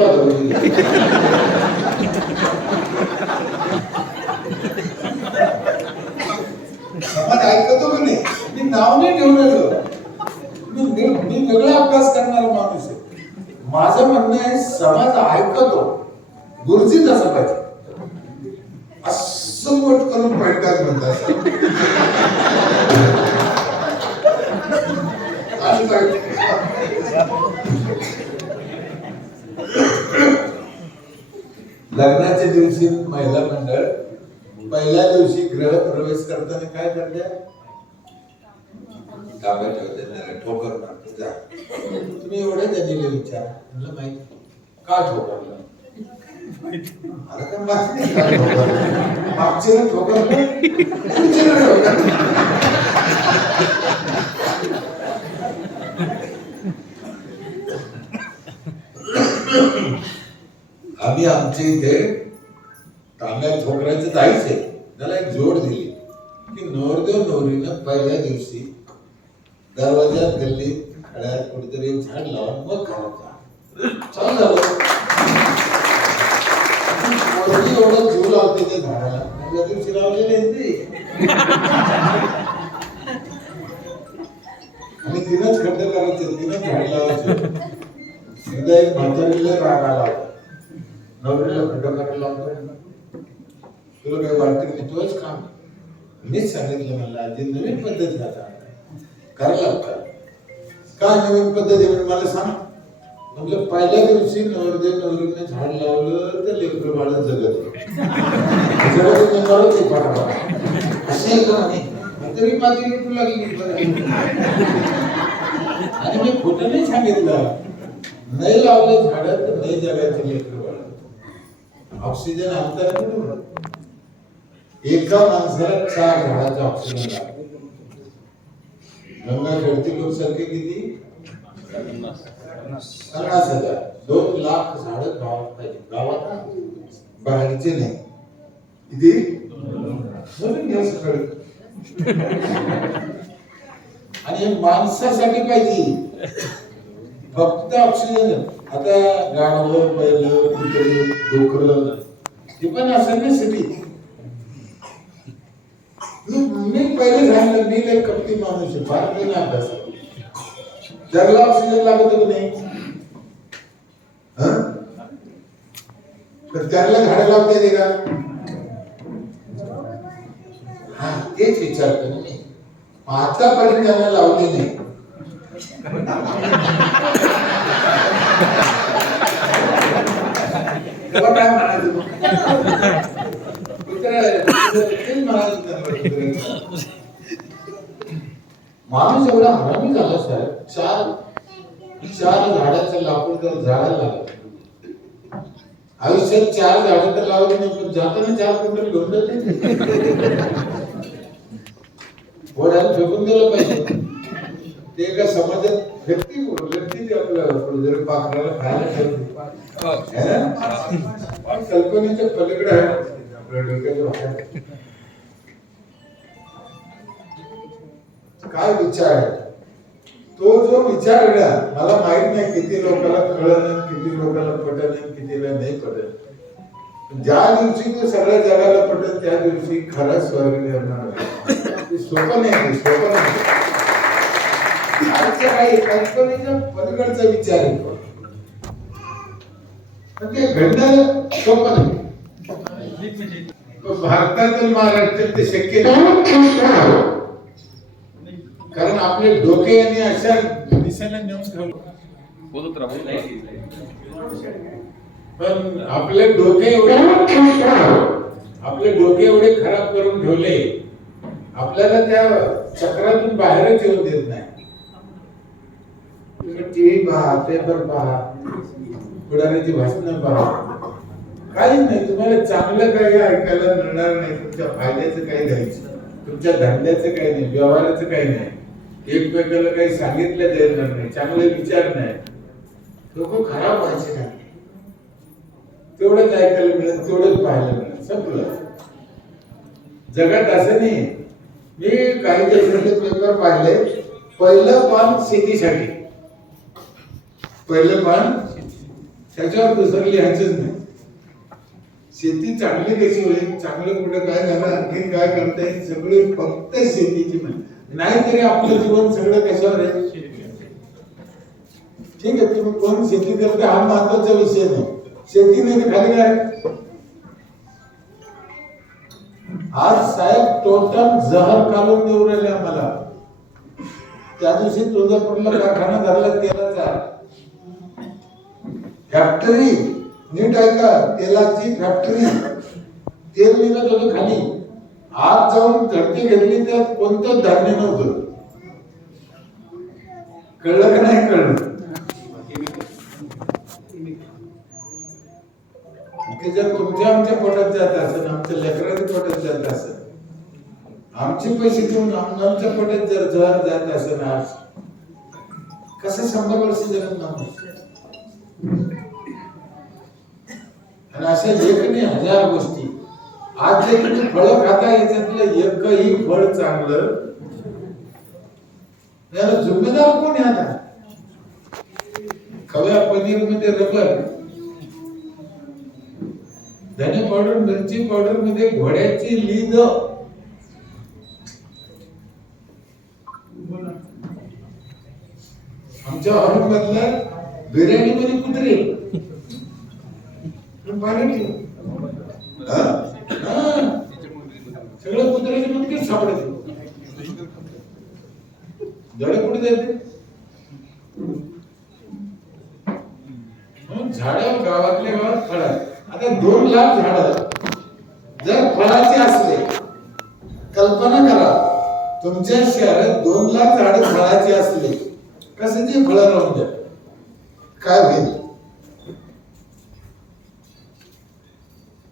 झोपला होता. समाज ऐकतो का नाही? मी नाव नाही ठेवलेलं, मी वेगळा अभ्यास करणारा माणूस आहे. माझं म्हणणं आहे समाज ऐकतो, गुरुजी तसं पाहिजे. असं मोठ करून पडतात म्हणतात लग्नाच्या दिवशी महिला मंडळ पहिल्या दिवशी ग्रह प्रवेश करताना काय करते? ताब्यात ठेवते, ठोकर मारते. जा तुम्ही एवढे त्यांनी विचार म्हणलं माहिती का ठोकरलं? मला काय माहिती नाही मागचे ठोकरलं. आम्ही आमच्या इथे तांब्या ठोकरायचं जायचंय, त्याला एक जोड दिली की नवरदेव नवरीनं पहिल्या दिवशी दरवाजात गल्लीत खड्यात कुठेतरी एक झाड लावून मग घालायचा. चालू झालं. एवढं जीव लावते त्या झाडाला, पहिल्या दिवशी लावलेले आणि तिनंच खड्डे करायचे, तिनंच झाड लावायचे. एकदा एक म्हातारीला राग आला होता, नवरीला खड्डा करायला लावतो. तुला काय वाटतं की तोच काम? मीच सांगितलं मला आधी नवीन पद्धत करायला का नवीन पद्धती मला सांग. म्हणजे पहिल्या दिवशी नवरदेव नवरीने झाड लावलं तर लेकरं बाळ जगत असे तरी माझी लिटू लागली. आणि मी खोटं नाही सांगितलं, नाही लावलं झाड तर नाही जगायचं लेकरं बाळ. ऑक्सिजन अंतर एका माणसाला 4 झाडाचा ऑक्सिजन लागतो. गंगाखेडची लोकसंख्या किती? 50,000. 2 लाख झाडं गावात पाहिजे. गावात बाहेरचे नाही. किती? आणि माणसासाठी पाहिजे फक्त ऑक्सिजन. आता गाढवं, बैल, कुत्री, डोकरं हे पण असं ना सिटी. मी पहिले सांगितलं मी काही कपटी माणूस आहे, फार काही नाही अभ्यास. त्याला ऑक्सिजन लागत की नाही? तर त्याला झाडं लावता येते का? हा तेच विचारतो ना मी. आतापर्यंत त्यांना लावले नाही. काय म्हणायचं माणूस एवढा हरामी झाला साहेब. 4 झाडाचं लाकूड जर झाडाला लागलं, आयुष्यात 4 झाडं तर लावली नाही, पण जाताना 4 क्विंटल घेऊन जाते. वडाला फेकून दिलं पाहिजे. ते एका समाजात व्यक्ती आपलं पाखराला खायला ठेवते. कल्पनेच्या पलीकडे आहे आपल्या डोक्यात. काय विचार आहे तो? जो विचार आहे ना, मला माहित नाही किती लोकांना कळलं, किती लोकांना पटलं, कितीला नाही पटलं. ज्या दिवशी तो सगळ्या जगाला पटेल त्या दिवशी खरा स्वर्ग निर्माण होईल. सोपं नाही, सोपं नाही. काही कल्पनेच्या पलीकडचा विचार येतो, ते घडणं सोपं नाही. भारतातील महाराष्ट्रात ते शक्य नाही, कारण आपले डोके यांनी अशा दिशेला नेऊन ठेवलं. पण आपले डोके एवढे खराब करून ठेवले, आपल्याला त्या चक्रातून बाहेरच येऊन देत नाही. टीव्ही पहा, पेपर पहा, पुढाऱ्याची भाषणं पहा, काही नाही. तुम्हाला चांगलं काही ऐकायला मिळणार नाही. तुमच्या फायद्याचं काही द्यायचं, तुमच्या धंद्याचं काही नाही, व्यवहाराचं काही नाही, एकमेकाला काही सांगितलं देणार नाही, चांगले विचार नाही. लोक खराब व्हायचे नाही. तेवढंच ऐकायला मिळेल, तेवढंच पाहायला मिळेल, संपलं. जगात असं नाही. मी काही देशाचे पेपर पाहिले, पहिलं पान शेतीसाठी, पहिलं पान त्याच्यावर दुसरं लिहायचंच नाही. शेती चांगली कशी होईल, चांगलं कुठं काय झालं, आणखी काय करता येईल, सगळे फक्त शेतीची माहिती. नाहीतरी आपलं जीवन सगळं कशावर आहे. ठीक आहे, तुम्ही कोण शेती करते हा महत्वाचा विषय नाही. शेती नाही तर खाली काय. आज साहेब टोटल जहर काढून देऊ राहिले आम्हाला. त्या दिवशी तुळजापूरला कारखाना धरला तेलाचा, फॅक्टरी नीट ऐका, तेलाची फॅक्टरी, तेल निघत होतं खाली. आज जाऊन झडती घेतली त्यात कोणतं धान्य नव्हतं. कळलं का नाही कळलं. ते जर तुमच्या आमच्या पोटात जात असेल, आमच्या लेकरांच्या पोटात जात असेल, आमचे पैसे घेऊन आमच्या पोटात जर जर जात असेल, आज कसं 100 वर्ष जगत माणूस. आणि अशा एकही हजार गोष्टी. आज जे तुम्ही फळं खाता याच्यातलं एकही फळ चांगलं, याला जिम्मेदार कोण आहे आता. खव्या पनीर मध्ये रबर, धने पावडर, मिरची पावडर मध्ये घोड्याची लीद. आमच्या औरंगाबादला बिर्याणी मध्ये कुत्रे सगळं कुत्र्याचे मुंडकेच सापडायचे. धडे कुठे जायचे. झाड गावातल्या गावात फळ. आता 2 लाख झाड जर फळाचे असले, कल्पना करा तुमच्या शहरात 2 लाख झाड फळाचे असले, कसं ते फळ राहून द्या, काय होईल.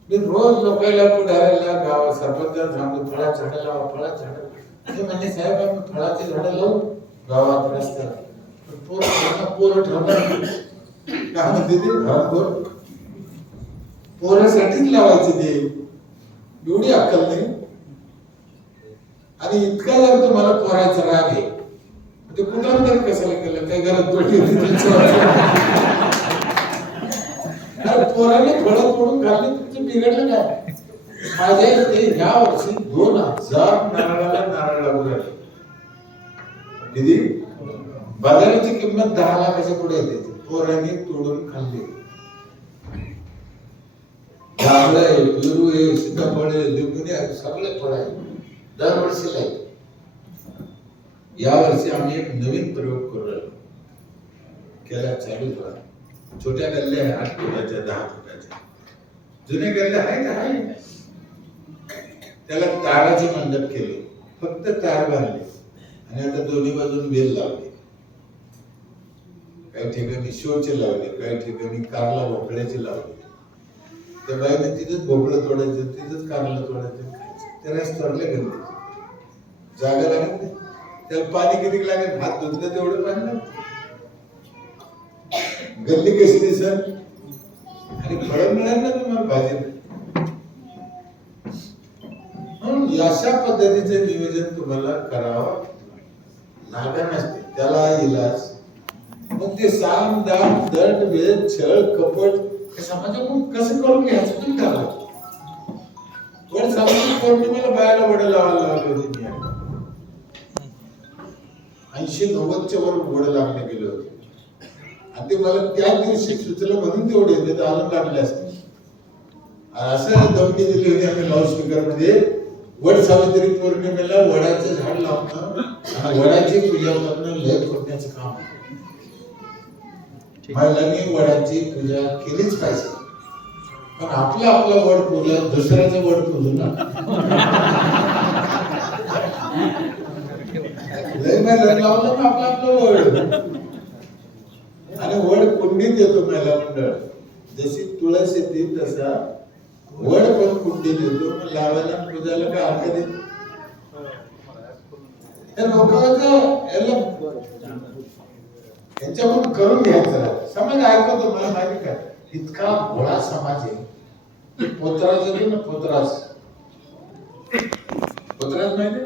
मी रोज लोकांना पुढाऱ्याला गावात सरपंचाला सांगतो फळाची झाडं लावा, फळाची झाडं. ते म्हणजे साहेब आम्ही फळाची झाडं लावू गावात रस्त्यावर. पोरं ठेवणार काय म्हणते ते घरात पोरासाठीच लावायचे ते. एवढी अक्कल नाही. आणि इतका जर तुम्हाला पोरायचा राग आहे, ते कुठं तरी कशाला केलं, काय घरात पडली पोराने फळं तोडून खाल्ली, तुमचं बिघडलं काय. माझ्या इथे ह्या वर्षी 2000 नारळाला नारळ लागू राहिले. किती. बाजाराची किंमत 10 लाखाच्या पुढे येते. पोरांनी तोडून खाल्ली. जांभळ आहे, पेरू आहे, सीताफळ आहे, लिंबू आहे, सगळे फळ आहे. दरवर्षी आहे. या वर्षी आम्ही एक नवीन प्रयोग करू राहिलो. केला चालू करा. छोट्या गल्ल्या 8 फुटाच्या 10 फुटाच्या, जुने गल्ल्या आहेत. त्याला ताराचे मंडप केले, फक्त तार बांधले आणि आता दोन्ही बाजून वेल लावले. काही ठिकाणी शोचे लावले, काही ठिकाणी कारला भोपळ्याचे लावले. त्या बाईने तिथेच भोपळं तोडायचं, तिथेच कारला तोडायचं, त्या रस्त्यावरले गेले. जागा लागत नाही. त्याला पाणी किती लागेल, हात धुतलं तेवढं पाणी लागतं. गल्ली कशी दिसत आणि फळं मिळाल ना तुम्हाला भाजी. म्हणून अशा पद्धतीचे नियोजन तुम्हाला करावं लागणार नसते. त्याला इलाज मग ते साम दाम दंड भेद छळ कपट समाजाकडून कसं करून घ्यायचं तुम्ही ठरवा. वड सावित्री पौर्णिमेला बायाला वड लावायला लावले होते. मी 80-90च्या वर वड लागले गेले होते. आणि ते मला त्या दिवशी सुचलं म्हणून तेवढे येते तर अजून लागले असते. असं धमकी दिली होती आम्ही लाऊडस्पीकर मध्ये. वड सावित्री पौर्णिमेला वडाचं झाड लावणं आणि वडाची पूजा करणं लय पुण्याचं काम आहे. महिलांनी वडाची पूजा केलीच पाहिजे. पण आपला वड पूजला, दुसऱ्याचं वड पूजू ना. लय महिला लावलं ना आपलं वड. आणि वड कुंडीत येतो महिला मंडळ. जशी तुळस येते तसा वड पण कुंडीत येतो. लावायला पूजायला काय हरकत आहे. यांच्याकडून करून घ्यायचं. समाज ऐकतो मला माहिती काय. इतका भोळा समाज आहे. पोतराज येतो ना, पोतराज माहिती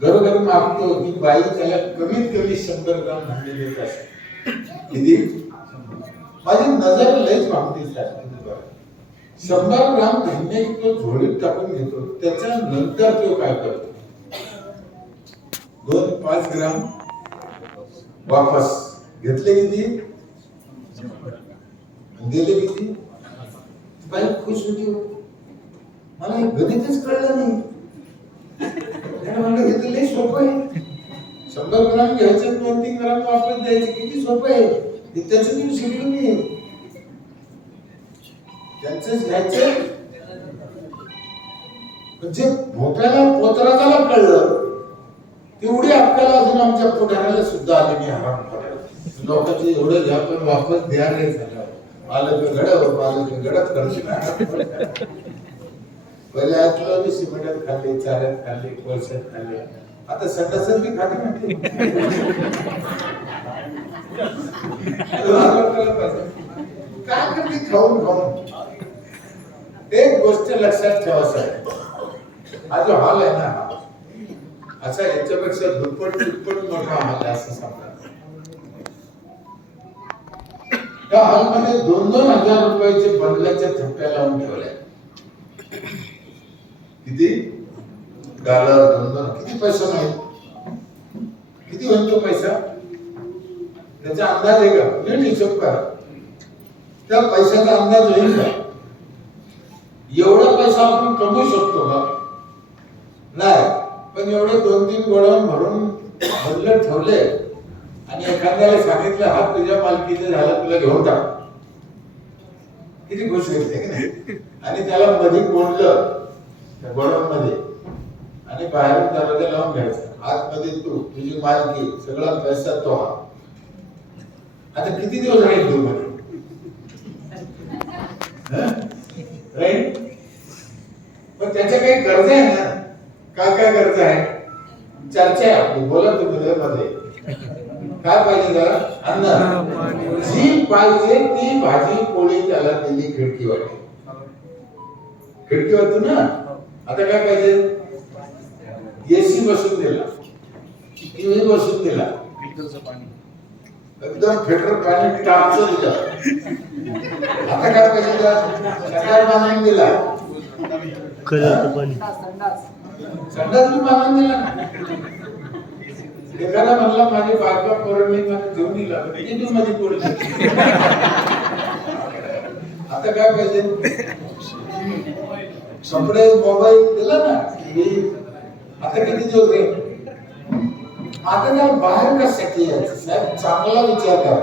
घरोघरी मागतो की बाई त्याला कमीत कमी 100 ग्राम भांडी देत असते. किती माझी नजर लयच भागते साहेब. 100 ग्राम धान्य तो झोळीत टाकून घेतो, त्याच्यानंतर तो काय करतो? 2-5 ग्राम वापस घेतले किती, गेले किती. बाई खुश होती. मला हे गणितच कळलं नाही. म्हणलं हे तर लय सोपं आहे. 100 ग्राम घ्यायचे, 2-3 ग्राम वापस द्यायचे, किती सोपं आहे. त्याचं मी शिकलो मी. त्यांचंच घ्यायचं. म्हणजे भोपळ्याला पोतराजाला कळलं तेवढी आपल्याला अजून आमच्या पुढाऱ्याला सुद्धा आली नाही. हराम करायला लोकांचे एवढं घ्या पण वापस द्या नाही झालं. पालक गडत करते. पहिले ऐकलं मी सिमेंटात खाल्ले, चाऱ्यात खाल्ले, कोळशात खाल्ले. आता संडासात मी खाते म्हणते. काय करते खाऊन खाऊन. एक गोष्ट लक्षात ठेवा साहेब, हा जो हाल आहे ना, असा याच्यापेक्षा दुप्पट मोठा हाल आहे असं समजा. त्या हॉलमध्ये 2-2 हजार रुपयाचे बंगल्याच्या थप्प्या लावून ठेवल्या. किती डॉलर, 2-2 किती पैसा नाही, किती होईल तो पैसा, त्याचा अंदाज आहे का? नीट हिशोब करा. त्या पैशाचा अंदाज होईल का? एवढा पैसा आपण कमवू शकतो का? नाही. पण एवढे 2-3 गोडाऊन भरून बदलत ठेवले आणि एखाद्याला सांगितलं हा तुझ्या मालकीचं झाला, तुला घेऊन टाक. किती खुश होते की नाही. आणि त्याला मध्ये कोंडलं त्या गोडाऊन मध्ये आणि बाहेरून दरवाजा लावून घ्यायचा. आतमध्ये तू, तुझी मालकी, सगळा पैसा तो हा. आता किती दिवस राहील तू मध्ये? राईट. पण त्याच्या काही गरजा आहे ना. काय गरजा आहे? चर्चा आहे आपली. बोला तुम्ही मध्ये काय पाहिजे त्याला? अन्न. जी पाहिजे ती भाजी पोळी त्याला दिली खिडकीवाटे. खिडकीवर ना. आता काय पाहिजे? एसी बसून दिला, टीव्ही बसून दिला, एकदम फिल्टर पाणी टाकचं दिलं. आता काय पाहिजे त्याला? संडास बांधून दिला, संडास मी बांधून दिला ना. एखादा म्हणला माझी बायका पोरणी मला घेऊन दिला, ती माझी पोरणी. आता काय पाहिजे? कपडे, मोबाईल दिला ना. आता किती दिवस रे? आता त्याला बाहेर कशासाठी यायचं साहेब? चांगला विचार करा.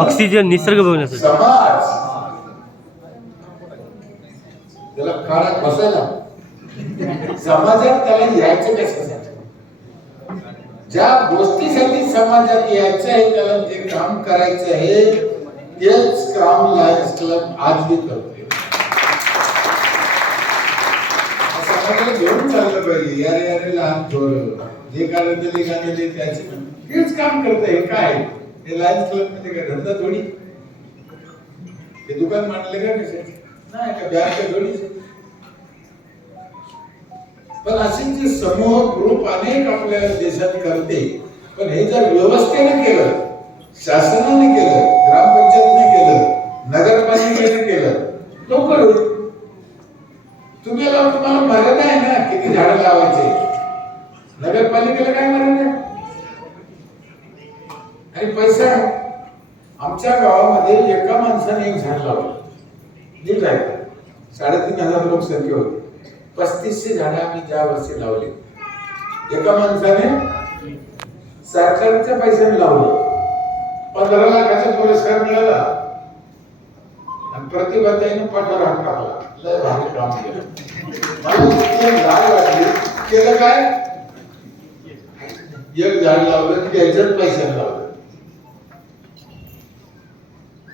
ऑक्सिजन, निसर्ग बघण्यासाठी. समाज त्याला काळात बसायला, समाजात त्याला यायचं कशासाठी? ज्या गोष्टीसाठी समाजात यायचं आहे, त्याला जे काम करायचं आहे तेच काम लायन्स क्लब आज भी करतोय. समाजाला घेऊन चाललं पाहिजे. यारे यारे लहान थोर, जे कारण दिले गाणे दिले त्याचे हेच काम करतंय. हे काय हे लायन्स क्लब मध्ये काय धंदा थोडी? हे दुकान मांडले का कशाचे? नाही का बँक थोडीच. पण असे जे समूह ग्रुप अनेक आपल्या देशात करते. पण हे जर व्यवस्थेने केलं, शासनाने केलं, ग्रामपंचायतीने केलं, नगरपालिकेने केलं, लवकर होईल. तुम्ही तुम्हाला मर्यादा आहे ना किती झाडं लावायचे. नगरपालिकेला काय मर्यादा आहे? आणि पैसा आमच्या गावामध्ये एका माणसाने 1 झाड लावलं. नीट आहे. 3,500 लोकसंख्या होती. 3500 झाडं आम्ही ज्या वर्षी लावले, एका माणसाने सरकारच्या पैशाने लावले. 15 लाखाचा पुरस्कार मिळाला आणि प्रतिभाताईने पाठवर हात टाकला. लय भारी काम केलं. मला इतकी लाज वाटली. केलं काय? 1 झाड लावलं की याच्यात पैशाने लावलं.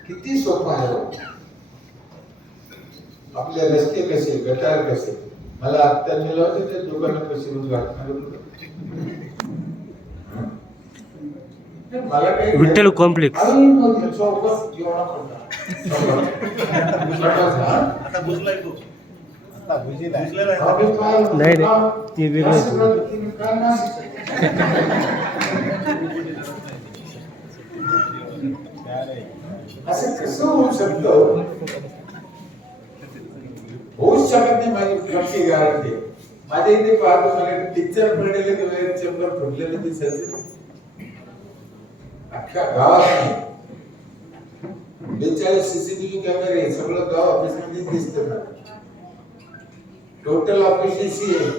किती सोपं आहे. आपले रस्ते कसे, गटार कसे. मला आत्ता नेलं होतं ते दुकानात कसे उद्घाटन. मला काही विठ्ठल कॉम्प्लेक्स नाही रे, ते वेगळं. असं कसं होऊ शकतं? होऊच शकत नाही, माझी पक्की गॅरंटी. माझ्या इथे पाहतो मला पिक्चर पडलेले डोळे चंबर फुटलेले दिसायचे अख्ख्या गावात नाही. 42 सीसीटीव्ही कॅमेरे सगळं गाव ऑफिस मध्ये दिसतं ना. टोटल ऑफिस आहे,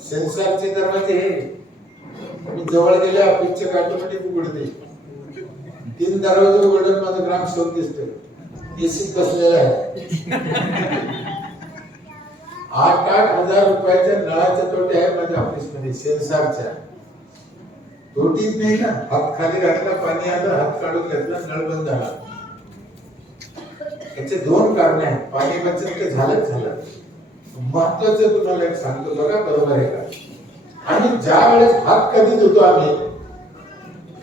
सेन्सरचे दरवाजे हे. मी जवळ गेले ऑफिसचे ऑटोमॅटिक उघडते. 3 दरवाजे उघडून माझं ग्रामसेवक दिसतोय, एसीत बसलेला आहे. 8-8 हजार रुपयाच्या नळाच्या तोटे आहे माझ्या ऑफिस मध्ये सेन्सरच्या. तोटीच नाही ना, हात खाली घातला पाणी आलं, हात काढून घेतला नळ बंद झाला. याचे 2 कारण आहेत. पाणी बचत ते झालंच झालं. महत्वाचं तुम्हाला एक सांगतो बघा, बरोबर आहे का? आणि ज्या वेळेस हात कधी धुतो आम्ही,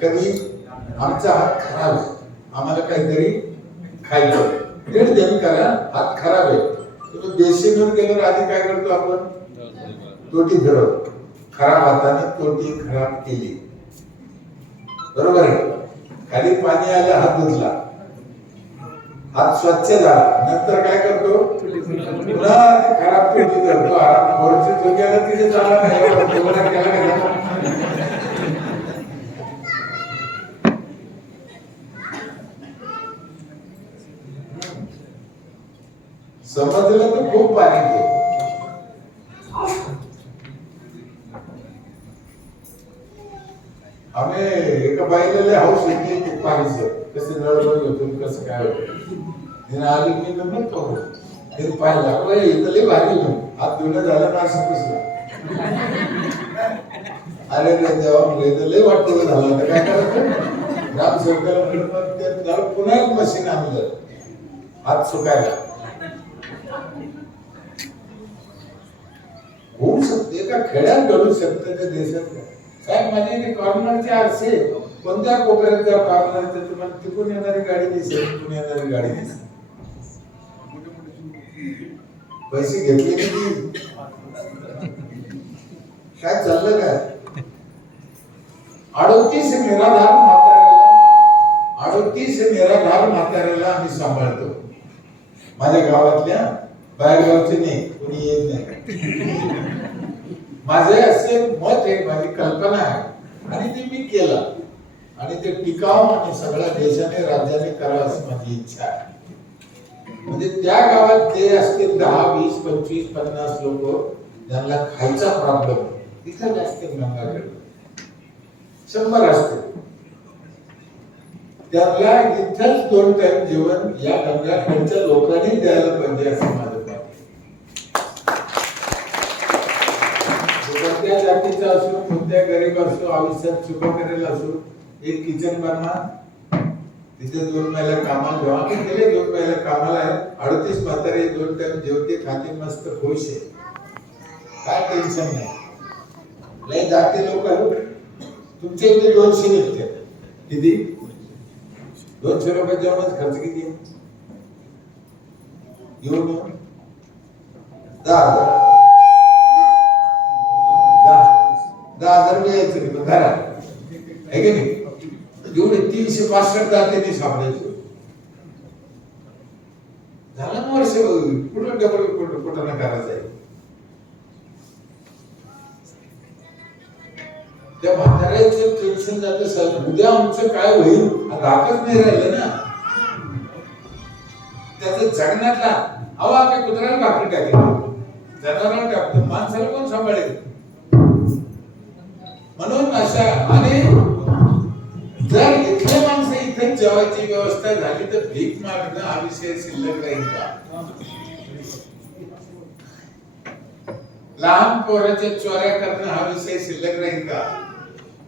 कधी आमचा हात खराब आहे, आम्हाला काहीतरी खायचं, नीट ध्यान करा, हात खराब आहे. तुम्ही बेसिनवर गेल्यावर आधी काय करतो आपण? तोटी फिरवतो. खराब हाताने तोटी खराब केली, बरोबर आहे? खाली पाणी आलं, हात धुतला, हात स्वच्छ झाला, नंतर काय करतो? पुन्हा खराब तोटी करतो. वरची तोटी आला तिथे झाला नाही, केला का? समजलं तर खूप पाणी घे. आम्ही एका बाईला हाऊस घेतली पाणीचं, कसं नळ बंद होतो, कसं काय होतं. आली मी म्हणतो ते पाहिला, इथं लय भारी हात धुणं झालं ना असं पुसलं. अरे रे देवा, इथं लय वाटतं झालं, तर काय करायचं? ग्रामसेवकाला म्हणून पुन्हा एक मशीन आणलं हात सुकायला. होऊ शकते का? खेड्यात घडू शकतं त्या देशात? साहेब माझे इथे कॉर्नरचे आरसे, कोणत्या कोपऱ्याच्या कॉर्नरचे तुम्हाला तिकडून येणारी गाडी दिसेल, तिकडून येणारी गाडी दिसेल. पैसे घेतले की काय चाललं काय? 38 निराधार म्हाताऱ्याला आम्ही सांभाळतो. माझ्या गावातल्या, बाहेर गावचे नाही, कोणी येत नाही. माझे असे मत आहे, माझी कल्पना आहे आणि ते मी केलं आणि ते टिकावं आणि सगळ्या देशाने राज्याने करावं अशी माझी इच्छा आहे. म्हणजे त्या गावात जे असतील 10, 20, 25, 50 लोक ज्यांना खायचा प्रॉब्लेम तिथे असतील गंगाखेड 100 असतील, त्यांना इथंच 2 टाइम जेवण या गंगाखेडच्या लोकांनी द्यायला पाहिजे असं माझं मत. कोणत्या जातीचा असो, कोणत्या गरीब असो, आयुष्यात सुख करेल असो, एक किचन बनवा, तिथे 2 महिला कामाला जेव्हा गेले, 2 महिला कामाला आहे, 38 म्हातारे 2 टाइम जेवते, खाते, मस्त खुश आहे, काय टेन्शन नाही. लय जाती लोक तुमच्या इथे 200 निघते, किती? 200 रुपये जेवणाचा खर्च किती आहे? येऊन 10,000 रुपये यायचं की घरा आहे की नाही? एवढे 365 जातीने सापडायचे. झालं ना वर्ष, कुठं डबल कुठं ना करायचं आहे. त्या म्हाताऱ्याचं टेन्शन जातं, सर उद्या आमचं काय होईल धाकच नाही राहिलं ना. त्याचं जगण्यातला हवा काय कुत्र्याला भाकरी टाकेल, जनावरांना टाकतो, माणसाला कोण सांभाळेल? म्हणून अशा, आणि जर इथले माणसं इथे जेवायची व्यवस्था झाली तर भीक मागणं हा विषय शिल्लक राहील का? लहान पोराच्या चोऱ्या करणं हा विषय शिल्लक राहील का?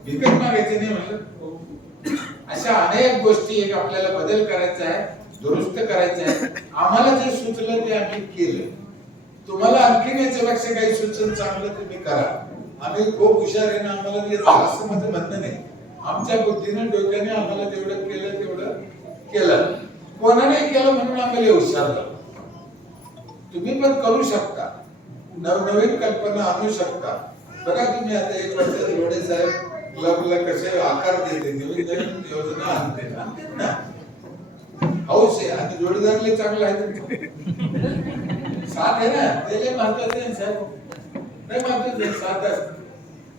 भीकच मागायची नाही म्हणलं. अशा अनेक गोष्टी एक आपल्याला बदल करायचा आहे, दुरुस्त करायचं आहे. आम्हाला जे सुचलं ते आम्ही केलं. तुम्हाला आणखीन याच्यापेक्षा काही सुचन चांगलं तुम्ही करा. आम्ही खूप हुशार आहे ना, आम्हाला ते असं माझं म्हणणं नाही. आमच्या बुद्धीने डोक्याने आम्हाला जेवढं केलं तेवढं केलं. कोणाने केलं म्हणून आम्हाला हुशार झालं. तुम्ही पण करू शकता, नवनवीन कल्पना आणू शकता. बघा तुम्ही आता 1 वर्षात रोडे साहेब क्लबला कसे आकार देते, नवीन योजना आणते ना. हौस आहे आणि जोडीदारले चांगला आहे तुमचं. साथ आहे ना, ते लय महत्वाचं आहे साहेब. नाही महत्वाचं आहे, साथ असते.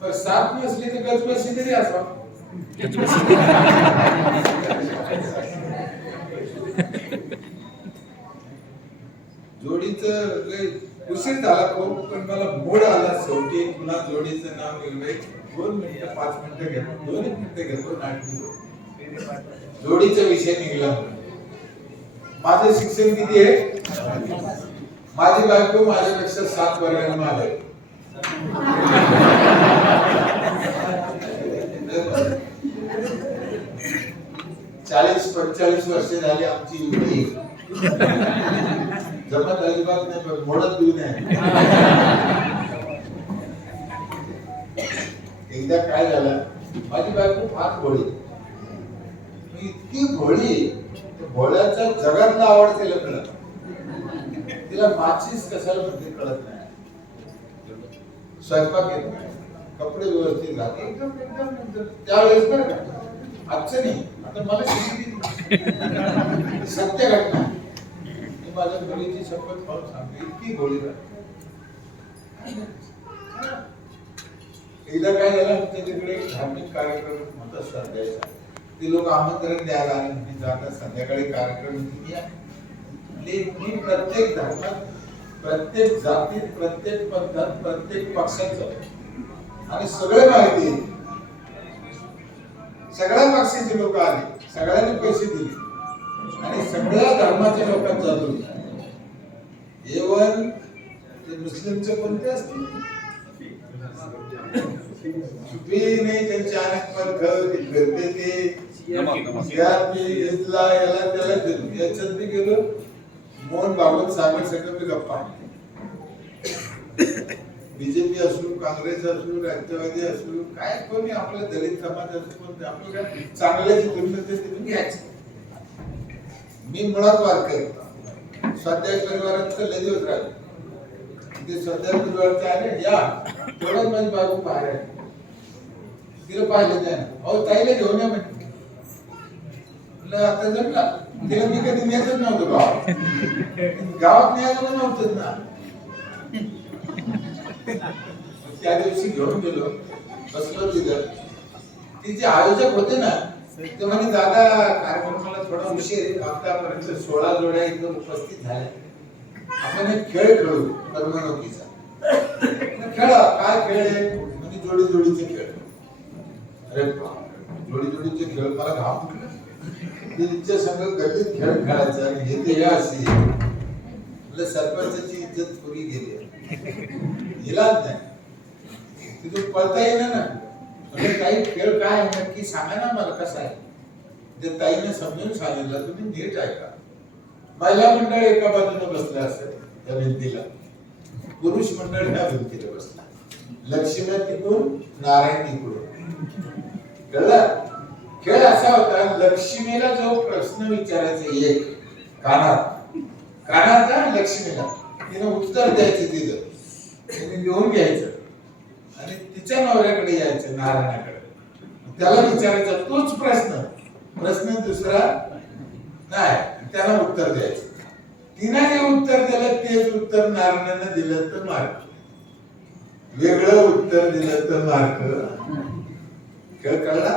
पण साथ नसली तर गजबजी तरी असावं. जोडीचं लय उशीर झाला खूप, पण मला मूड आला शेवटी पुन्हा जोडीचं नाव घेऊन 2 मिनिटं 5 मिनिटं घेतो, 2 मिनिटं घेतो नाटकी. जोडीचा विषय निघाला. माझं शिक्षण किती आहे? माझी बायको माझ्यापेक्षा 7 वर्षांनी मागे आहे. 40-45 वर्ष झाली आमची युती. जमत अजिबात नाही, पण मोडत देऊ नये. एकदा काय झालं, माझी बायको फार भोळी, मी इतकी भोळी, भोळ्याच्या जगातला आवडते लग्न. तिला माचीस कशाला म्हणजे कळत नाही, स्वयंपाक येत नाही, कपडे व्यवस्थित घालते एकदम त्यावेळेस बरं का, आजचं नाही. आता मला सत्य घटना, मी माझ्या मुलीची शपथ खाऊन सांगते, इतकी भोळी. एकदा काय झालं, आमच्या तिकडे धार्मिक कार्यक्रम होता संध्याचा. ते लोक आमंत्रण द्यायला आले, मी जाता संध्याकाळी कार्यक्रम मी प्रत्येक धर्मात, प्रत्येक जातीत, प्रत्येक पद्धत, प्रत्येक पक्षाचं आणि सगळं माहिती, सगळ्या पक्षाचे लोक आले, सगळ्यांनी पैसे दिले आणि सगळ्या धर्माच्या लोकांना जातो. इव्हन ते मुस्लिमचे कोणते असतील नाही, त्यांचे अनेक पंथ फिरते ते याच्यात मी गेलो. मोहन भागवत सागर सगळं मी गप्पा, बीजेपी असू, काँग्रेस असू, राष्ट्रवादी असू, काय कोणी आपल्या दलित समाज असू, कोणते आपलं काय चांगल्याची तुलना ते तुम्ही घ्यायचं. मी मुळात वारकरी, स्वाध्याय परिवारात लय दिवस राहिले. ते स्वाध्याय परिवाराचे आले, या तेवढंच माझी बायको बाहेर आहे. तिला पाहिलं नाही, अहो ताईला घेऊन या म्हणजे आता जमला. तिला मी कधी नेतच नव्हतो गावात, गावात न्यायला नव्हतंच ना. त्या दिवशी घेऊन गेलो, बसलो तिथं. ती जे आयोजक होते ना, ते म्हणे दादा कार्यक्रमाला थोडा उशीर, आतापर्यंत 16 जोड्या इथं उपस्थित झाल्या, आपण एक खेळ खेळू करमणुकीचा. खेळा, काय खेळ आहे म्हणजे जोडी जोडीचे खेळ. अरे जोडी जोडीचे खेळ मला घाम फुटला. तिच्या संग गल्लीत खेळ खेळायचा आणि हे ते अशी सरपंचाची इज्जत पुरी गेली. इलाज नाही, तिथून पळता येणार ना. म्हणजे काही खेळ काय आहे नक्की सांगा ना मला, कसा आहे ते. ताईने समजून सांगितलं, तुम्ही नीट ऐका. महिला मंडळ एका बाजूने बसलं असेल त्या भिंतीला, पुरुष मंडळ ह्या भिंतीला बसला. लक्ष्मी तिकडून, नारायण तिकडून. कळलं? खेळ असा होता, लक्ष्मीला जो प्रश्न विचारायचा एक कानाचा लक्ष्मीला, तिने उत्तर द्यायचं, तिने लिहून घ्यायचं आणि तिच्या नवऱ्याकडे यायचं नारायणाकडे, त्याला विचारायचा तोच प्रश्न दुसरा नाही, त्याला उत्तर द्यायचं. तिने जे उत्तर दिलं तेच उत्तर नारायणाने दिलं तर मार्क, वेगळं उत्तर दिलं तर मार्क. खेळ कळला?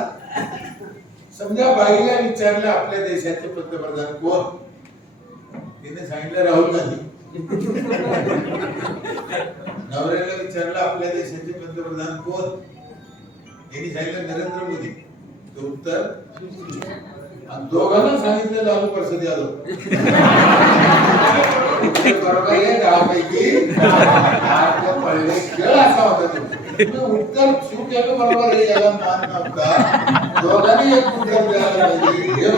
समजा बाईला विचारलं आपल्या देशाचे पंतप्रधान कोण, तिने सांगितलं राहुल गांधी. नवऱ्याला विचारलं आपल्या देशाचे पंतप्रधान कोण, त्यांनी सांगितलं नरेंद्र मोदी. तो उत्तर. आणि दोघांना सांगितलं लालू प्रसाद यादव. बरोबर आहे, 10 पैकी 8 पडले. खेळ असा होता तो. उत्तर चूक आहे बरोबर आहे, याला मान नव्हता. दोघांनी एक उत्तर द्यायला पाहिजे.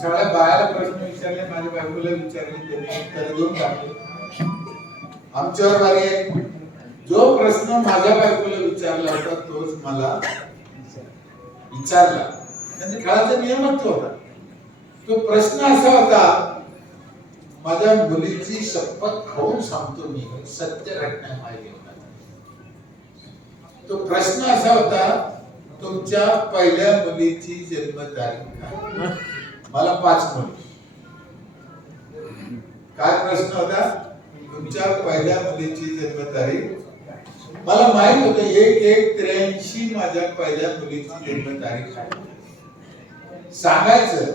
सगळ्या बायाला प्रश्न विचारले, माझ्या बायकोला विचारले, त्यांनी उत्तर देऊन टाकले. आमच्यावर आले, जो प्रश्न माझ्या बायकोला विचारला होता तोच मला विचारला. त्यांनी खेळाचा नियमच होता. तो प्रश्न असा होता, माझ्या मुलीची शपथ खाऊन सांगतो मी, सत्य घटना माहिती होता. तो प्रश्न असा होता, तुमच्या पहिल्या मुलीची जन्मतारीख काय? मला 5 मुली. काय प्रश्न होता? तुमच्या पहिल्या मुलीची जन्मतारीख. मला माहित होतं 1-1-83 माझ्या पहिल्या मुलीची जन्मतारीख आहे. सांगायचं.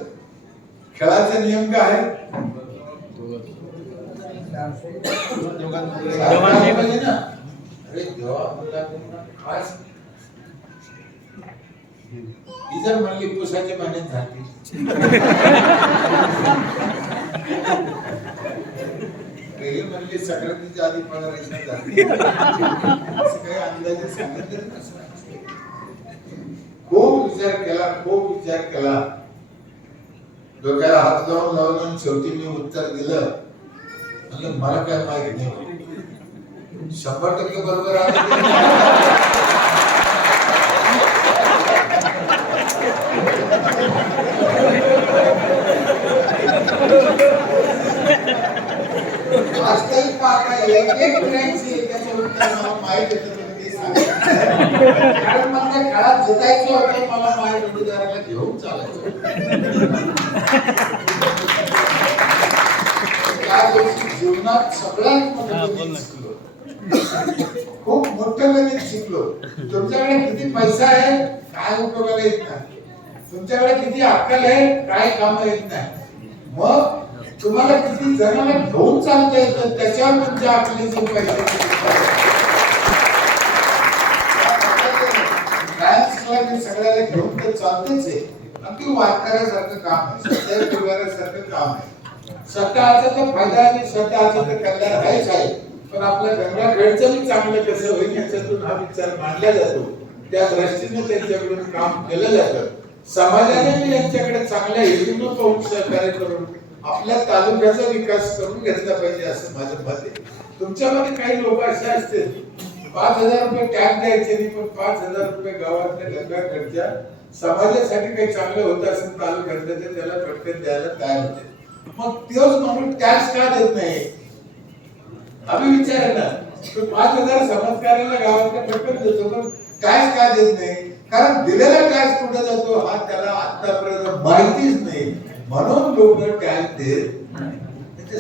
खेळाचा नियम काय आहे? पाहिजे ना. अरे देवा, काय ही जर म्हणली पुसाच्या पाण्यात झाली हे म्हणले सक्रातीच्या आधी मला रेषा झाली असं काही अंदाजे सांगितलं नसतं. खूप विचार केला डोक्याला हात लावून शेवटी मी उत्तर दिलं. म्हणलं मला काय माहित नाही. 100% बरोबर आहे. आजकाल पाहता एक ट्रेंडची त्याचं उत्तर मला माहित होतं ते सांगितलं. कारण मला काळात जितायचं होतं. मला माझ्या जोडीदाराला घेऊन चालायचं. त्या दिवशी जीवनात सगळ्यात मोठं शिकलो. खूप मोठं गणित शिकलो. तुमच्याकडे किती पैसा आहे काय उपयोगाला येत नाही. तुमच्याकडे किती अक्कल आहे काय काम येत नाही. मग तुम्हाला किती जणांना घेऊन चालता येतं त्याच्यावर तुमच्या अकलीचे पैसे. सगळ्याला घेऊन तर चालतेच आहे. अगदी वारकऱ्यासारखं काम आहे. सत्य परिवारासारखं काम आहे. स्वतःचा तर फायदा आणि स्वतःचं तर कल्याण आहेच आहे. पण आपल्या गंगाखेडचं मी चांगलं कसं होईल याच्यातून हा विचार मांडला जातो. त्या दृष्टीने त्यांच्याकडून काम केलं जातं. समाजाने मी यांच्याकडे चांगल्या हेतून पाहून सहकार्य करून आपल्या तालुक्याचा विकास करून घेतला पाहिजे असं माझं मत आहे. तुमच्यामध्ये काही लोक असे असतील 5,000 रुपये टॅक्स द्यायचे नाही पण 5,000 रुपये गावातल्या गंगाखेडच्या समाजासाठी काही चांगलं होत असेल तालुक्यातलं तर त्याला पटकन द्यायला तयार होते. मग तोच म्हणून टॅक्स का देत नाही आम्ही विचार ना. 5,000 समाजकार्याला गावातल्या पटकन देतो पण टॅक्स का देत नाही? कारण दिलेला टॅक्स कुठे जातो हा त्याला आतापर्यंत माहितीच नाही. म्हणून लोक टॅक्स देत.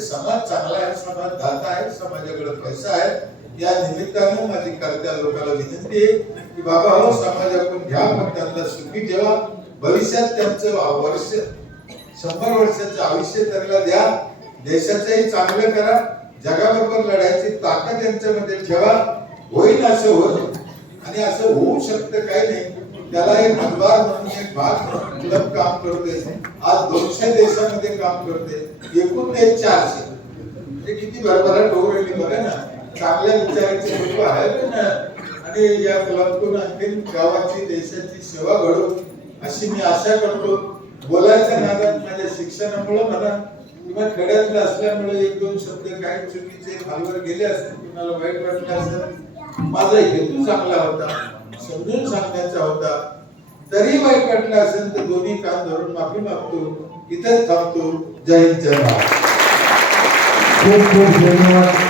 समाज चांगला आहे. समाज दाता आहे. समाजाकडे पैसा आहे. या निमित्तानं माझी करत्या लोकांना विनंती आहे की बाबा हो समाजाकडून घ्या पण त्यांना सुखी ठेवा. भविष्यात त्यांचं वर्ष 100 वर्षाचं आयुष्य त्यांना द्या. देशाचंही चांगलं करा. जगाबरोबर लढायची ताकद यांच्यामध्ये ठेवा. होईल असं होत आणि असं होऊ शकतं काही नाही. त्याला एक हातभार म्हणून एक भाग क्लब काम करते. आज 200 देशामध्ये काम करते. एकूण ते 400 म्हणजे किती भरभराट होऊ राहिली बघा ना. चांगल्या विचारांचे लोक आहेत ना. आणि या क्लबतून आणखी गावाची देशाची सेवा घडो अशी मी आशा करतो. बोलायच्या नादात माझ्या शिक्षणामुळे मला किंवा खेड्यातलं असल्यामुळे 1-2 शब्द काही चुकीचे खालवर गेले असतील कुणाला वाईट वाटलं असेल. माझा हेतू चांगला होता. समजून सांगण्याचा होता. तरी वाईट वाटलं असेल तर दोन्ही कान धरून माफी मागतो. इथेच थांबतो. जय हिंद जय महाराष्ट्र. खूप खूप धन्यवाद.